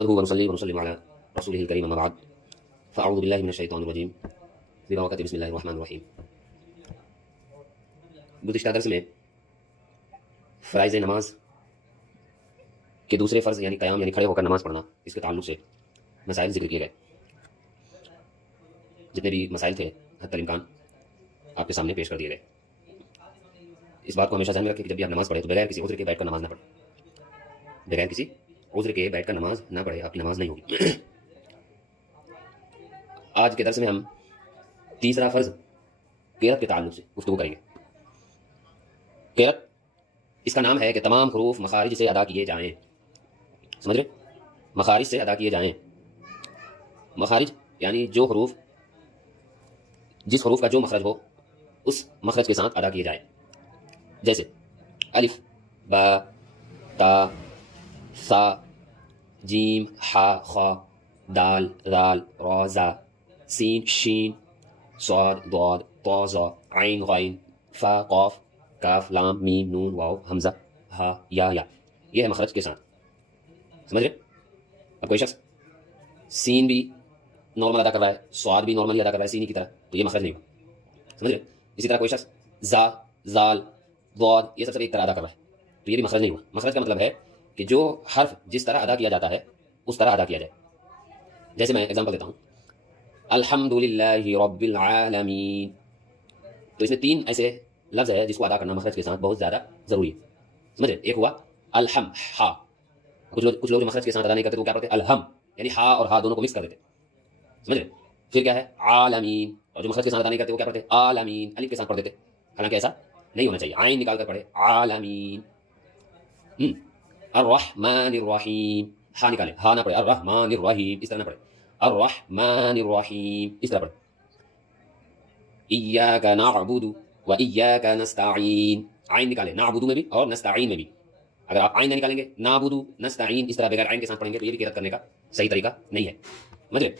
نحمده ونصلي ونسلم على رسوله الكريم أما بعد فأعوذ بالله من الشيطان الرجيم ببركة بسم الله الرحمن الرحیم۔ گزشتہ درس میں فرائض نماز کے دوسرے فرض یعنی قیام یعنی کھڑے ہو کر نماز پڑھنا، اس کے تعلق سے مسائل ذکر کیے گئے۔ جتنے بھی مسائل تھے حتی الامکان آپ کے سامنے پیش کر دیے گئے۔ اس بات کو ہمیشہ ذہن میں رکھیں کہ جب بھی آپ نماز پڑھیں تو بغیر کسی عذر کے بیٹھ کر نماز نہ پڑھیں، بغیر کسی عذر کے بیٹھ کر نماز نہ پڑھیں، آپ کی نماز نہیں ہوگی۔ آج کے درس میں ہم تیسرا فرض قرأت کے تعلق سے گفتگو کریں گے۔ قرأت اس کا نام ہے کہ تمام حروف مخارج سے ادا کیے جائیں، سمجھ رہے؟ مخارج سے ادا کیے جائیں۔ مخارج یعنی جو حروف، جس حروف کا جو مخرج ہو اس مخرج کے ساتھ ادا کیے جائیں، جیسے الف، با، تا، سا، جیم، ہا، خا، دال، رال، را، زا، سین، شین، صاد، ضاد، طا، ظا، عین، غین، فا، قاف، کاف، لام، میم، نون، واو، حمزہ، ہا، یا۔ یہ ہے مخرج کے ساتھ، سمجھ رہے؟ اب کوئی شخص سین بھی نارمل ادا کر رہا ہے، صاد بھی نارملی ادا کر رہا ہے سینی کی طرح، تو یہ مخرج نہیں ہوگا، سمجھ رہے؟ اسی طرح کوئی شخص زا، زال، ضاد یہ سب ایک طرح ادا کر رہا ہے تو یہ بھی مخرج نہیں ہوا۔ مخرج کا مطلب ہے کہ جو حرف جس طرح ادا کیا جاتا ہے اس طرح ادا کیا جائے۔ جیسے میں ایگزامپل دیتا ہوں، الحمدللہ رب العالمین، تو اس میں تین ایسے لفظ ہے جس کو ادا کرنا مخرج کے ساتھ بہت زیادہ ضروری ہے، سمجھے؟ ایک ہوا الحم، ہا، کچھ لوگ جو مخرج کے ساتھ ادا نہیں کرتے تو کیا پڑھتے؟ الحم، یعنی ہا اور ہا دونوں کو مکس کر دیتے، سمجھ رہے؟ پھر کیا ہے عالمین، اور جو مخرج کے ساتھ ادا نہیں کرتے وہ کیا پڑھتے؟ عالمین، الف کے ساتھ پڑھ دیتے، حالانکہ ایسا نہیں ہونا چاہیے، عین نکال کر پڑھے عالمین۔ الرحمن الرحیم، ہا نکالے، ہا نہ پڑھے الرحمن الرحیم، اس طرح نہ پڑھے الرحمن الرحیم، اس طرح پڑھے ایاک نعبد و ایاک نستعین، عین نکالے نعبد میں بھی اور نستعین میں بھی۔ اگر آپ عین نہ نکالیں گے نعبد نستعین اس طرح بغیر عین کے ساتھ پڑھیں گے تو یہ بھی قرأت کرنے کا صحیح طریقہ نہیں ہے، سمجھ رہے؟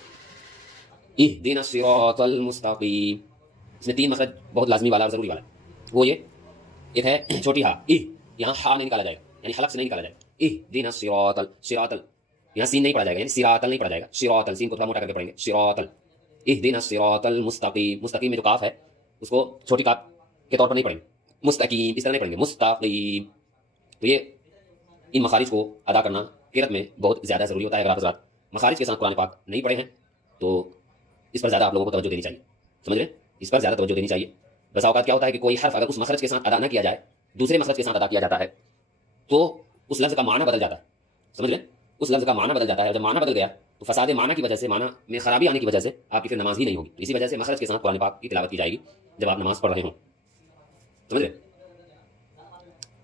اہدنا الصراط المستقیم، اس میں تین مخرج بہت لازمی والا اور ضروری والا ہے، وہ یہ ایک ہے چھوٹی ہا، یہاں ہا نہیں نکالا جائے گا، یعنی حلق سے نہیں نکالا جائے گا۔ اہدنا الصراط، صراط، یہاں سین نہیں پڑھا جائے گا، یعنی صراط نہیں پڑھا جائے گا، صراط، سین کو تھوڑا موٹا کر کے پڑھیں گے، صراط، اہدنا الصراط المستقیم، مستقیم میں جو کاف ہے اس کو چھوٹی کاف کے طور پر نہیں پڑھیں گے، مستقیم اس طرح نہیں پڑھیں گے، مستقیم۔ تو یہ ان مخارج کو ادا کرنا قرأت میں بہت زیادہ ضروری ہوتا ہے۔ اگر آپ حضرات مخارج کے ساتھ قرآن پاک نہیں پڑھے ہیں تو اس پر زیادہ آپ لوگوں کو توجہ دینی چاہیے، سمجھ رہے؟ اس پر زیادہ توجہ دینی چاہیے۔ بس اوقات کیا ہوتا ہے کہ کوئی حرف اگر اس مخرج کے ساتھ ادا نہ کیا جائے، دوسرے مخرج کے ساتھ ادا کیا جاتا ہے تو اس لفظ کا معنی بدل جاتا ہے، سمجھ رہے؟ اس لفظ کا معنی بدل جاتا ہے، اور جب معنی بدل گیا تو فساد معنی کی وجہ سے، معنی میں خرابی آنے کی وجہ سے آپ کی پھر نماز ہی نہیں ہوگی۔ اسی وجہ سے مخرج کے ساتھ قرآن پاک کی تلاوت کی جائے گی جب آپ نماز پڑھ رہے ہوں، سمجھ رہے؟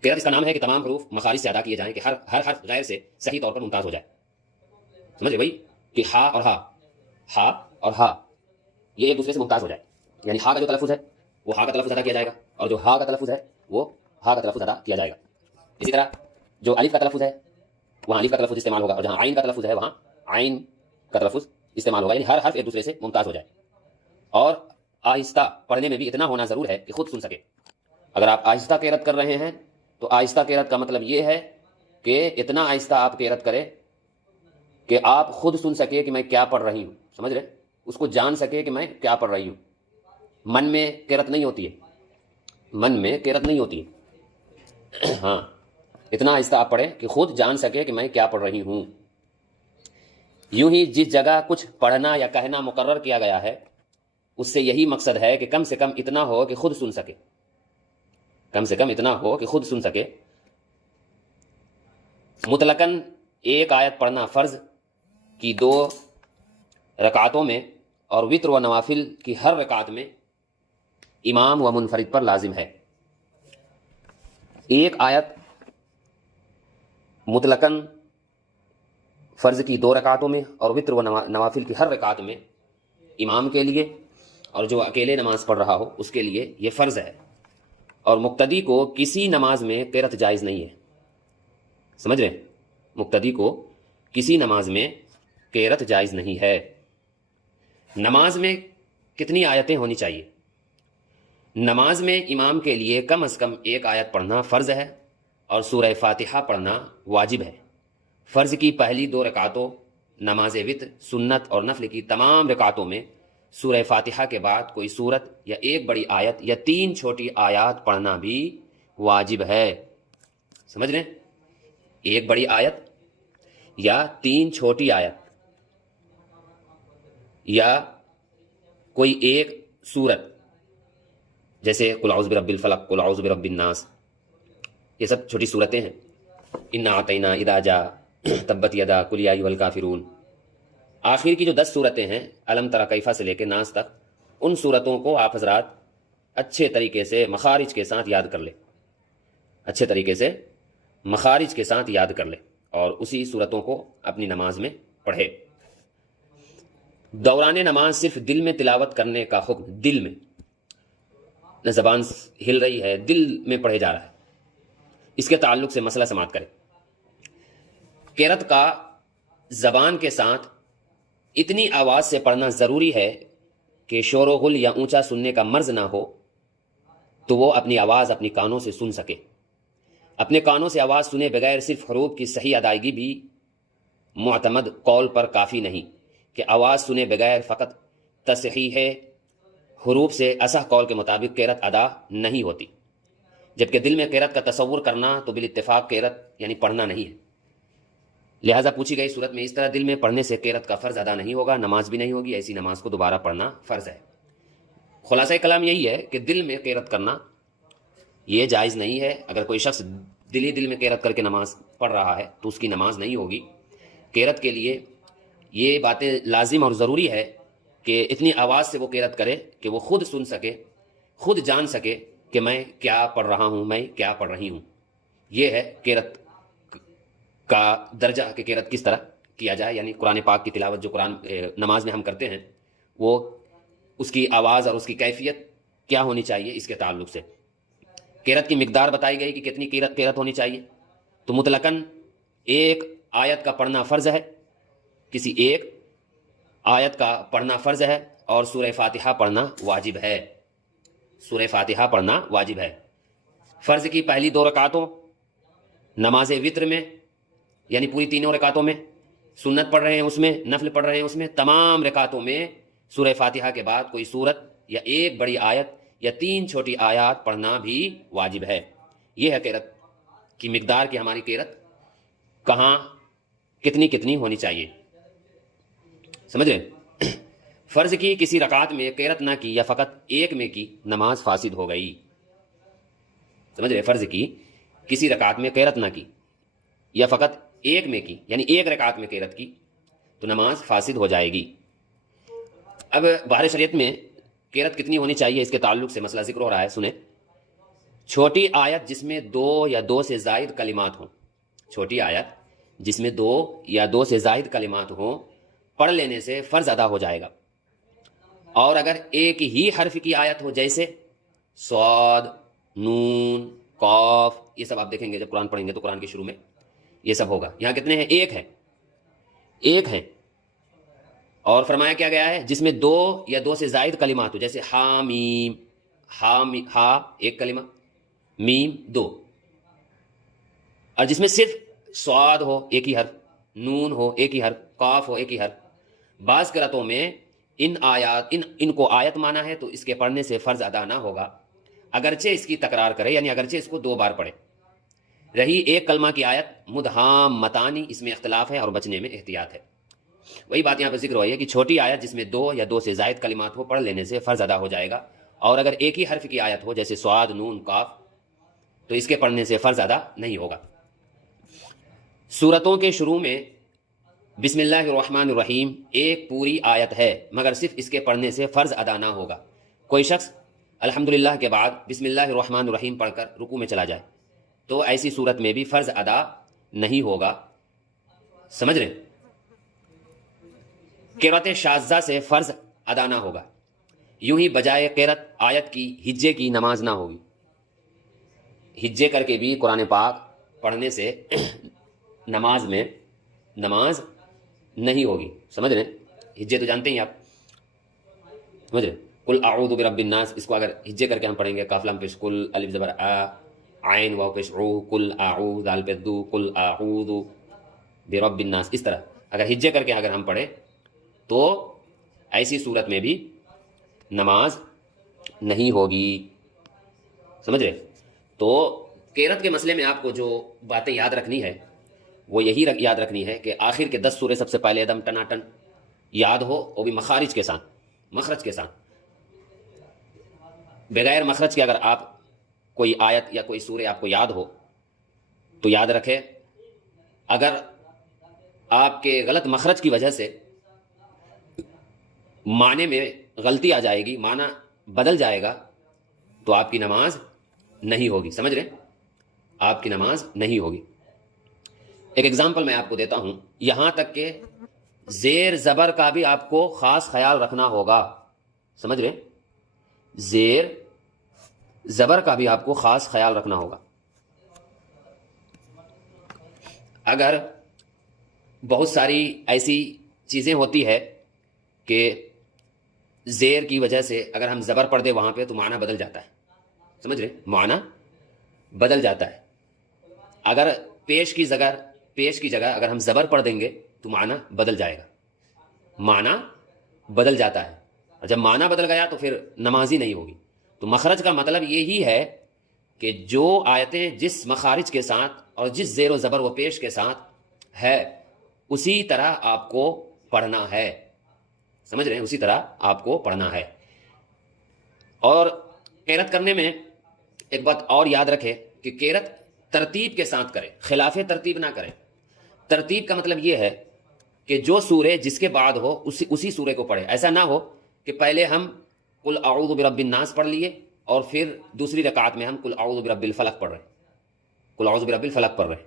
قرأت اس کا نام ہے کہ تمام حروف مخارج سے ادا کیے جائیں، کہ ہر حرف غیر سے صحیح طور پر ممتاز ہو جائے، سمجھ رہے بھائی؟ کہ ہا اور ہا، ہا اور ہا یہ ایک دوسرے سے ممتاز ہو جائے، یعنی ہا کا جو تلفظ ہے وہ ہا کا تلفظ ادا کیا جائے گا، اور جو ہا کا تلفظ ہے وہ ہا کا تلفظ ادا کیا جائے گا۔ اسی طرح جو الف کا تلفظ ہے وہاں الف کا تلفظ استعمال ہوگا، اور جہاں عین کا تلفظ ہے وہاں عین کا تلفظ استعمال ہوگا، یعنی ہر حرف ایک دوسرے سے ممتاز ہو جائے۔ اور آہستہ پڑھنے میں بھی اتنا ہونا ضرور ہے کہ خود سن سکے۔ اگر آپ آہستہ قرأت کر رہے ہیں تو آہستہ قرأت کا مطلب یہ ہے کہ اتنا آہستہ آپ قرأت کریں کہ آپ خود سن سکے کہ میں کیا پڑھ رہی ہوں، سمجھ رہے؟ اس کو جان سکے کہ میں کیا پڑھ رہی ہوں۔ من میں قرأت نہیں ہوتی ہے، من میں قرأت نہیں ہوتی ہے، ہاں اتنا آہستہ آپ پڑھیں کہ خود جان سکے کہ میں کیا پڑھ رہی ہوں۔ یوں ہی جس جگہ کچھ پڑھنا یا کہنا مقرر کیا گیا ہے اس سے یہی مقصد ہے کہ کم سے کم اتنا ہو کہ خود سن سکے، کم سے کم اتنا ہو کہ خود سن سکے۔ مطلقاً ایک آیت پڑھنا فرض کی 2 رکعتوں میں اور وتر و نوافل کی ہر رکعت میں امام و منفرد پر لازم ہے۔ ایک آیت مطلقاً فرض کی 2 رکعتوں میں اور وتر و نوافل کی ہر رکعت میں امام کے لیے اور جو اکیلے نماز پڑھ رہا ہو اس کے لیے یہ فرض ہے، اور مقتدی کو کسی نماز میں قرأت جائز نہیں ہے، سمجھ رہے؟ مقتدی کو کسی نماز میں قرأت جائز نہیں ہے۔ نماز میں کتنی آیتیں ہونی چاہیے؟ نماز میں امام کے لیے کم از کم 1 آیت پڑھنا فرض ہے، اور سورہ فاتحہ پڑھنا واجب ہے، فرض کی پہلی 2 رکعتوں، نماز وتر، سنت اور نفل کی تمام رکعتوں میں سورہ فاتحہ کے بعد کوئی سورت یا ایک بڑی آیت یا 3 چھوٹی آیات پڑھنا بھی واجب ہے۔ سمجھ رہے ہیں؟ ایک بڑی آیت یا 3 چھوٹی آیت یا کوئی ایک سورت، جیسے قل اعوذ برب الفلق، قل اعوذ برب الناس، یہ سب چھوٹی صورتیں ہیں۔ انا اعطینا اذا جاء، تبت یدا، قل یا ایھا الکافرون، آخر کی جو 10 صورتیں ہیں الم تری کیف سے لے کے ناس تک، ان صورتوں کو آپ حضرات اچھے طریقے سے مخارج کے ساتھ یاد کر لیں، اچھے طریقے سے مخارج کے ساتھ یاد کر لیں اور اسی صورتوں کو اپنی نماز میں پڑھے۔ دوران نماز صرف دل میں تلاوت کرنے کا حکم، دل میں، نہ زبان ہل رہی ہے، دل میں پڑھے جا رہا ہے، اس کے تعلق سے مسئلہ سماعت کریں۔ قرأت کا زبان کے ساتھ اتنی آواز سے پڑھنا ضروری ہے کہ شور و غل یا اونچا سننے کا مرض نہ ہو تو وہ اپنی آواز اپنی کانوں سے سن سکے۔ اپنے کانوں سے آواز سنے بغیر صرف حروف کی صحیح ادائیگی بھی معتمد قول پر کافی نہیں کہ آواز سنے بغیر فقط تصحیح حروف سے اصح قول کے مطابق قرأت ادا نہیں ہوتی، جبکہ دل میں قرأت کا تصور کرنا تو بالاتفاق قرأت یعنی پڑھنا نہیں ہے۔ لہٰذا پوچھی گئی صورت میں اس طرح دل میں پڑھنے سے قرأت کا فرض ادا نہیں ہوگا، نماز بھی نہیں ہوگی، ایسی نماز کو دوبارہ پڑھنا فرض ہے۔ خلاصہ کلام یہی ہے کہ دل میں قرأت کرنا یہ جائز نہیں ہے۔ اگر کوئی شخص دل میں قرأت کر کے نماز پڑھ رہا ہے تو اس کی نماز نہیں ہوگی۔ قرأت کے لیے یہ باتیں لازم اور ضروری ہے کہ اتنی آواز سے وہ قرأت کرے کہ وہ خود سن سکے، خود جان سکے کہ میں کیا پڑھ رہا ہوں، میں کیا پڑھ رہی ہوں۔ یہ ہے قرأت کا درجہ کہ قرأت کس طرح کیا جائے، یعنی قرآن پاک کی تلاوت جو قرآن نماز میں ہم کرتے ہیں وہ اس کی آواز اور اس کی کیفیت کیا ہونی چاہیے، اس کے تعلق سے قرأت کی مقدار بتائی گئی کہ کتنی قرأت ہونی چاہیے۔ تو مطلقاً ایک آیت کا پڑھنا فرض ہے، کسی ایک آیت کا پڑھنا فرض ہے، اور سورہ فاتحہ پڑھنا واجب ہے، سورہ فاتحہ پڑھنا واجب ہے۔ فرض کی پہلی 2 رکعتوں، نماز وتر میں یعنی پوری 3 رکعتوں میں، سنت پڑھ رہے ہیں اس میں، نفل پڑھ رہے ہیں اس میں، تمام رکعتوں میں سورہ فاتحہ کے بعد کوئی سورت یا ایک بڑی آیت یا 3 چھوٹی آیات پڑھنا بھی واجب ہے۔ یہ ہے قرأت کی مقدار کہ ہماری قرأت کہاں کتنی ہونی چاہیے۔ سمجھ رہے؟ فرض کی کسی رکعت میں قرأت نہ کی یا فقط ایک میں کی، نماز فاسد ہو گئی۔ سمجھ رہے؟ فرض کی کسی رکعت میں قرأت نہ کی یا فقط ایک میں کی، یعنی ایک رکعت میں قرأت کی، تو نماز فاسد ہو جائے گی۔ اب بحر شریعت میں قرأت کتنی ہونی چاہیے اس کے تعلق سے مسئلہ ذکر ہو رہا ہے، سنیں۔ چھوٹی آیت جس میں 2 یا 2 سے زائد کلمات ہوں، چھوٹی آیت جس میں 2 یا 2 سے زائد کلمات ہوں، پڑھ لینے سے فرض ادا ہو جائے گا۔ اور اگر ایک ہی حرف کی آیت ہو، جیسے صاد، نون، قاف، یہ سب آپ دیکھیں گے جب قرآن پڑھیں گے تو قرآن کے شروع میں یہ سب ہوگا۔ یہاں کتنے ہیں؟ ایک ہے۔ اور فرمایا کیا گیا ہے؟ جس میں 2 یا 2 سے زائد کلمات ہو، جیسے حامیم، ہا ایک کلمہ، میم 2، اور جس میں صرف صاد ہو ایک ہی حرف، نون ہو ایک ہی حرف، قاف ہو ایک ہی حرف۔ بعض قرأتوں میں ان کو آیت مانا ہے تو اس کے پڑھنے سے فرض ادا نہ ہوگا، اگرچہ اس کی تکرار کرے، یعنی اگرچہ اس کو 2 بار پڑھے۔ رہی ایک کلمہ کی آیت مدہام متانی، اس میں اختلاف ہے اور بچنے میں احتیاط ہے۔ وہی بات یہاں پہ ذکر ہوئی ہے کہ چھوٹی آیت جس میں 2 یا 2 سے زائد کلمات ہو، پڑھ لینے سے فرض ادا ہو جائے گا، اور اگر ایک ہی حرف کی آیت ہو جیسے صاد، نون، قاف، تو اس کے پڑھنے سے فرض ادا نہیں ہوگا۔ سورتوں کے شروع میں بسم اللہ الرحمن الرحیم ایک پوری آیت ہے، مگر صرف اس کے پڑھنے سے فرض ادا نہ ہوگا۔ کوئی شخص الحمدللہ کے بعد بسم اللہ الرحمن الرحیم پڑھ کر رکوع میں چلا جائے تو ایسی صورت میں بھی فرض ادا نہیں ہوگا۔ سمجھ رہے ہیں؟ قرأت شاذہ سے فرض ادا نہ ہوگا، یوں ہی بجائے قرأت آیت کی ہجے کی نماز نہ ہوگی۔ ہجے کر کے بھی قرآن پاک پڑھنے سے نماز میں نماز نہیں ہوگی۔ سمجھ رہے ہیں؟ ہجے تو جانتے ہیں آپ، سمجھ رہے ہیں؟ قل اعوذ برب الناس، اس کو اگر ہجے کر کے ہم پڑھیں گے، کاف لام پیش قل، الف زبر آ، عین واو پیش عو، قل اعوذ، دال پہ دو، قل اعوذ، برب الناس، اس طرح اگر ہجے کر کے اگر ہم پڑھیں تو ایسی صورت میں بھی نماز نہیں ہوگی، سمجھ رہے؟ تو قرأت کے مسئلے میں آپ کو جو باتیں یاد رکھنی ہے وہ یہی یاد رکھنی ہے کہ آخر کے 10 سورے سب سے پہلے ایک دم ٹناٹن یاد ہو، وہ بھی مخارج کے ساتھ، مخرج کے ساتھ۔ بغیر مخرج کے اگر آپ کوئی آیت یا کوئی سورے آپ کو یاد ہو تو یاد رکھے، اگر آپ کے غلط مخرج کی وجہ سے معنی میں غلطی آ جائے گی، معنی بدل جائے گا، تو آپ کی نماز نہیں ہوگی، سمجھ رہے؟ آپ کی نماز نہیں ہوگی۔ ایک ایگزامپل میں آپ کو دیتا ہوں، یہاں تک کہ زیر زبر کا بھی آپ کو خاص خیال رکھنا ہوگا، سمجھ رہے؟ زیر زبر کا بھی آپ کو خاص خیال رکھنا ہوگا۔ اگر بہت ساری ایسی چیزیں ہوتی ہے کہ زیر کی وجہ سے اگر ہم زبر پڑھ دیں وہاں پہ تو معنی بدل جاتا ہے، سمجھ رہے؟ معنی بدل جاتا ہے۔ اگر پیش کی جگہ اگر ہم زبر پڑھ دیں گے تو معنی بدل جائے گا، معنی بدل جاتا ہے، اور جب معنی بدل گیا تو پھر نماز ہی نہیں ہوگی۔ تو مخرج کا مطلب یہی ہے کہ جو آیتیں جس مخارج کے ساتھ اور جس زیر و زبر و پیش کے ساتھ ہے اسی طرح آپ کو پڑھنا ہے، سمجھ رہے ہیں؟ اسی طرح آپ کو پڑھنا ہے۔ اور قرأت کرنے میں ایک بات اور یاد رکھے کہ قرأت ترتیب کے ساتھ کرے، خلاف ترتیب نہ کرے۔ ترتیب کا مطلب یہ ہے کہ جو سورے جس کے بعد ہو اسی سورے کو پڑھے، ایسا نہ ہو کہ پہلے ہم قل اعوذ برب الناس پڑھ لیے اور پھر دوسری رکعت میں ہم قل اعوذ برب الفلق پڑھ رہے، قل اعوذ برب الفلق پڑھ رہے۔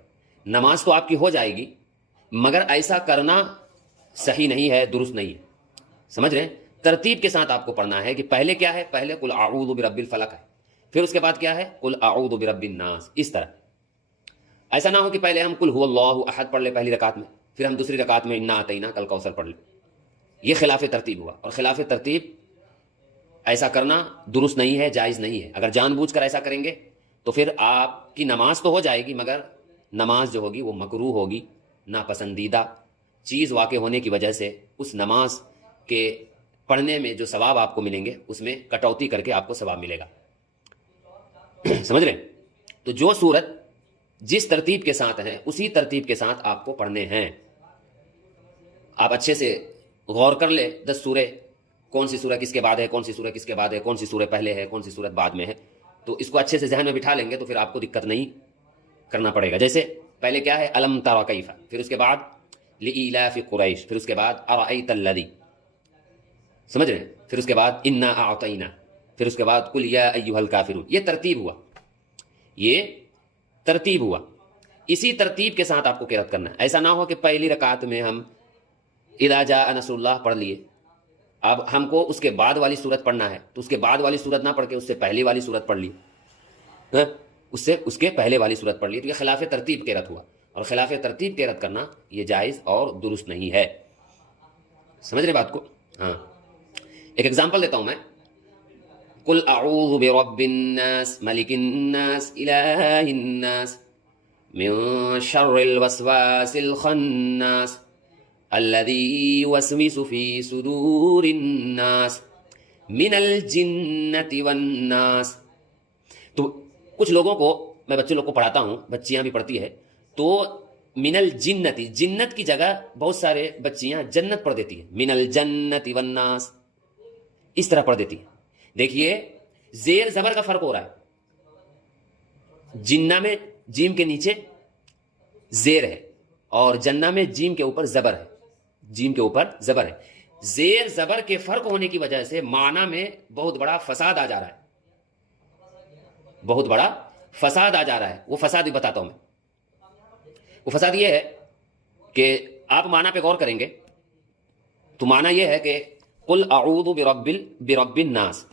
نماز تو آپ کی ہو جائے گی مگر ایسا کرنا صحیح نہیں ہے، درست نہیں ہے، سمجھ رہے ہیں؟ ترتیب کے ساتھ آپ کو پڑھنا ہے کہ پہلے کیا ہے، پہلے قل اعوذ برب الفلق ہے، پھر اس کے بعد کیا ہے، قل اعوذ برب الناس، اس طرح۔ ایسا نہ ہو کہ پہلے ہم قل هو اللہ احد پڑھ لیں پہلی رکعت میں، پھر ہم دوسری رکعت میں انا اعطیناک کل کوثر پڑھ لیں، یہ خلاف ترتیب ہوا، اور خلاف ترتیب ایسا کرنا درست نہیں ہے، جائز نہیں ہے۔ اگر جان بوجھ کر ایسا کریں گے تو پھر آپ کی نماز تو ہو جائے گی مگر نماز جو ہوگی وہ مکروہ ہوگی، ناپسندیدہ چیز واقع ہونے کی وجہ سے اس نماز کے پڑھنے میں جو ثواب آپ کو ملیں گے اس میں کٹوتی کر کے آپ کو ثواب ملے گا، سمجھ رہے ہیں؟ تو جو صورت جس ترتیب کے ساتھ ہے اسی ترتیب کے ساتھ آپ کو پڑھنے ہیں۔ آپ اچھے سے غور کر لے 10 سورے، کون سی سورہ کس کے بعد ہے، کون سی سورہ کس کے بعد ہے، کون سی سورہ پہلے ہے، کون سی سورت بعد میں ہے، تو اس کو اچھے سے ذہن میں بٹھا لیں گے تو پھر آپ کو دقت نہیں کرنا پڑے گا۔ جیسے پہلے کیا ہے، الم تر کیف، پھر اس کے بعد لإیلاف قریش، پھر اس کے بعد ارأیت الذی، سمجھ رہے ہیں؟ پھر اس کے بعد انا اعطینا، پھر اس کے بعد قل یا ایھا الکافرون۔ یہ ترتیب ہوا، یہ ترتیب ہوا، اسی ترتیب کے ساتھ آپ کو قرأت کرنا ہے۔ ایسا نہ ہو کہ پہلی رکعت میں ہم اذا جاء نصر اللہ پڑھ لیے، اب ہم کو اس کے بعد والی صورت پڑھنا ہے تو اس کے بعد والی صورت نہ پڑھ کے اس سے پہلے والی صورت پڑھ لی، اس کے پہلے والی صورت پڑھ لی، تو یہ خلاف ترتیب قرأت ہوا، اور خلاف ترتیب قرأت کرنا یہ جائز اور درست نہیں ہے، سمجھ رہے بات کو؟ ہاں، ایک ایگزامپل دیتا ہوں میں، قل اعوذ برب الناس ملک الناس الہ الناس من شر الوسواس الخناس الذي يوسوس في صدور الناس من الجنة والناس۔ تو کچھ لوگوں کو، میں بچے لوگ کو پڑھاتا ہوں، بچیاں بھی پڑھتی ہے، تو من الجنت، جنت کی جگہ بہت سارے بچیاں جنت پڑھ دیتی ہیں، من الجنة والناس اس طرح پڑھ دیتی ہیں۔ دیکھیے زیر زبر کا فرق ہو رہا ہے، جنہ میں جیم کے نیچے زیر ہے اور جنہ میں جیم کے اوپر زبر ہے، جیم کے اوپر زبر ہے۔ زیر زبر کے فرق ہونے کی وجہ سے معنی میں بہت بڑا فساد آ جا رہا ہے، بہت بڑا فساد آ جا رہا ہے۔ وہ فساد بھی بتاتا ہوں میں۔ وہ فساد یہ ہے کہ آپ معنی پہ غور کریں گے تو معنی یہ ہے کہ قل اعوذ برب الناس،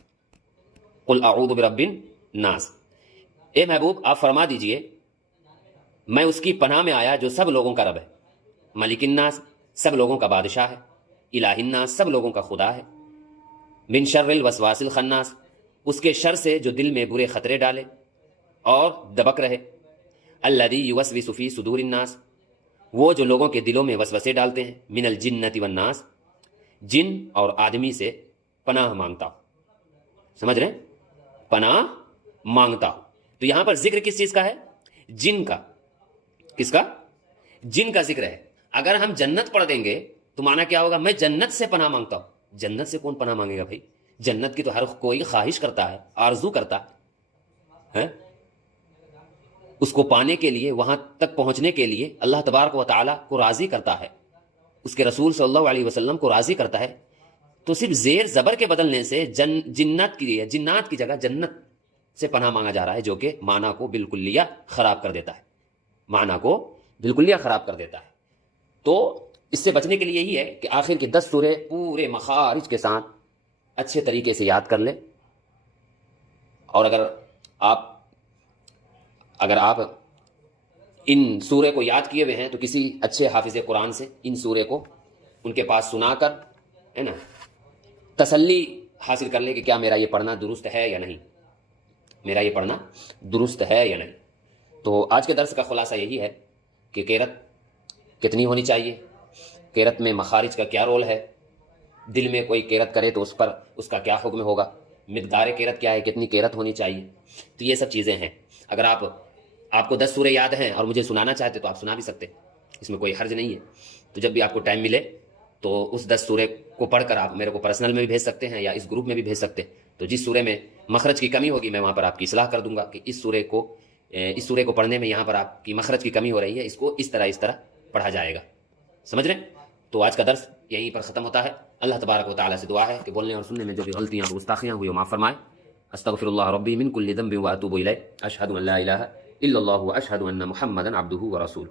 قل اعوذ برب الناس، اے محبوب آپ فرما دیجئے میں اس کی پناہ میں آیا جو سب لوگوں کا رب ہے، ملک الناس سب لوگوں کا بادشاہ ہے، الہ الناس سب لوگوں کا خدا ہے، من شر الوسواس الخناس اس کے شر سے جو دل میں برے خطرے ڈالے اور دبک رہے، الذی یوسوس فی صدور الناس وہ جو لوگوں کے دلوں میں وسوسے ڈالتے ہیں، من الجنت والناس، جن اور آدمی سے پناہ مانگتا ہوں. سمجھ رہے ہیں؟ پناہ مانگتا ہوں. تو یہاں پر ذکر کس چیز کا ہے؟ جن کا. کس کا؟ جن کا ذکر ہے. اگر ہم جنت پڑھ دیں گے تو معنی کیا ہوگا؟ میں جنت سے پناہ مانگتا ہوں. جنت سے کون پناہ مانگے گا بھائی؟ جنت کی تو ہر کوئی خواہش کرتا ہے، آرزو کرتا ہے. اس کو پانے کے لیے، وہاں تک پہنچنے کے لیے اللہ تبارک و تعالیٰ کو راضی کرتا ہے، اس کے رسول صلی اللہ علیہ وسلم کو راضی کرتا ہے. تو صرف زیر زبر کے بدلنے سے جنات کی جگہ جنت سے پناہ مانگا جا رہا ہے، جو کہ معنی کو بالکلیہ خراب کر دیتا ہے. معنی کو بالکلیہ خراب کر دیتا ہے. تو اس سے بچنے کے لیے یہی ہے کہ آخر کے 10 سورے پورے مخارج کے ساتھ اچھے طریقے سے یاد کر لیں. اور اگر آپ ان سورے کو یاد کیے ہوئے ہیں تو کسی اچھے حافظ قرآن سے ان سورے کو ان کے پاس سنا کر، ہے نا، تسلی حاصل کر لے کہ کیا میرا یہ پڑھنا درست ہے یا نہیں، میرا یہ پڑھنا درست ہے یا نہیں. تو آج کے درس کا خلاصہ یہی ہے کہ قرأت کتنی ہونی چاہیے، قرأت میں مخارج کا کیا رول ہے، دل میں کوئی قرأت کرے تو اس پر اس کا کیا حکم ہوگا، مقدار قرأت کیا ہے، کتنی قرأت ہونی چاہیے. تو یہ سب چیزیں ہیں. اگر آپ کو 10 سورے یاد ہیں اور مجھے سنانا چاہتے تو آپ سنا بھی سکتے، اس میں کوئی حرج نہیں ہے. تو جب بھی آپ کو ٹائم ملے تو اس 10 سورے کو پڑھ کر آپ میرے کو پرسنل میں بھی بھیج سکتے ہیں یا اس گروپ میں بھی بھیج سکتے. تو جس سورے میں مخرج کی کمی ہوگی میں وہاں پر آپ کی اصلاح کر دوں گا کہ اس سورے کو پڑھنے میں یہاں پر آپ کی مخرج کی کمی ہو رہی ہے، اس کو اس طرح پڑھا جائے گا. سمجھ رہے ہیں؟ تو آج کا درس یہیں پر ختم ہوتا ہے. اللہ تبارک و تعالیٰ سے دعا ہے کہ بولنے اور سننے میں جو بھی غلطیاں اور گستاخیاں ہوئی وہ معاف فرمائے. استغفر اللہ ربی من کل ذنب واتوب الیہ. اشہد ان لا الہ الا اللہ واشہد ان محمدا عبدہ ورسولہ.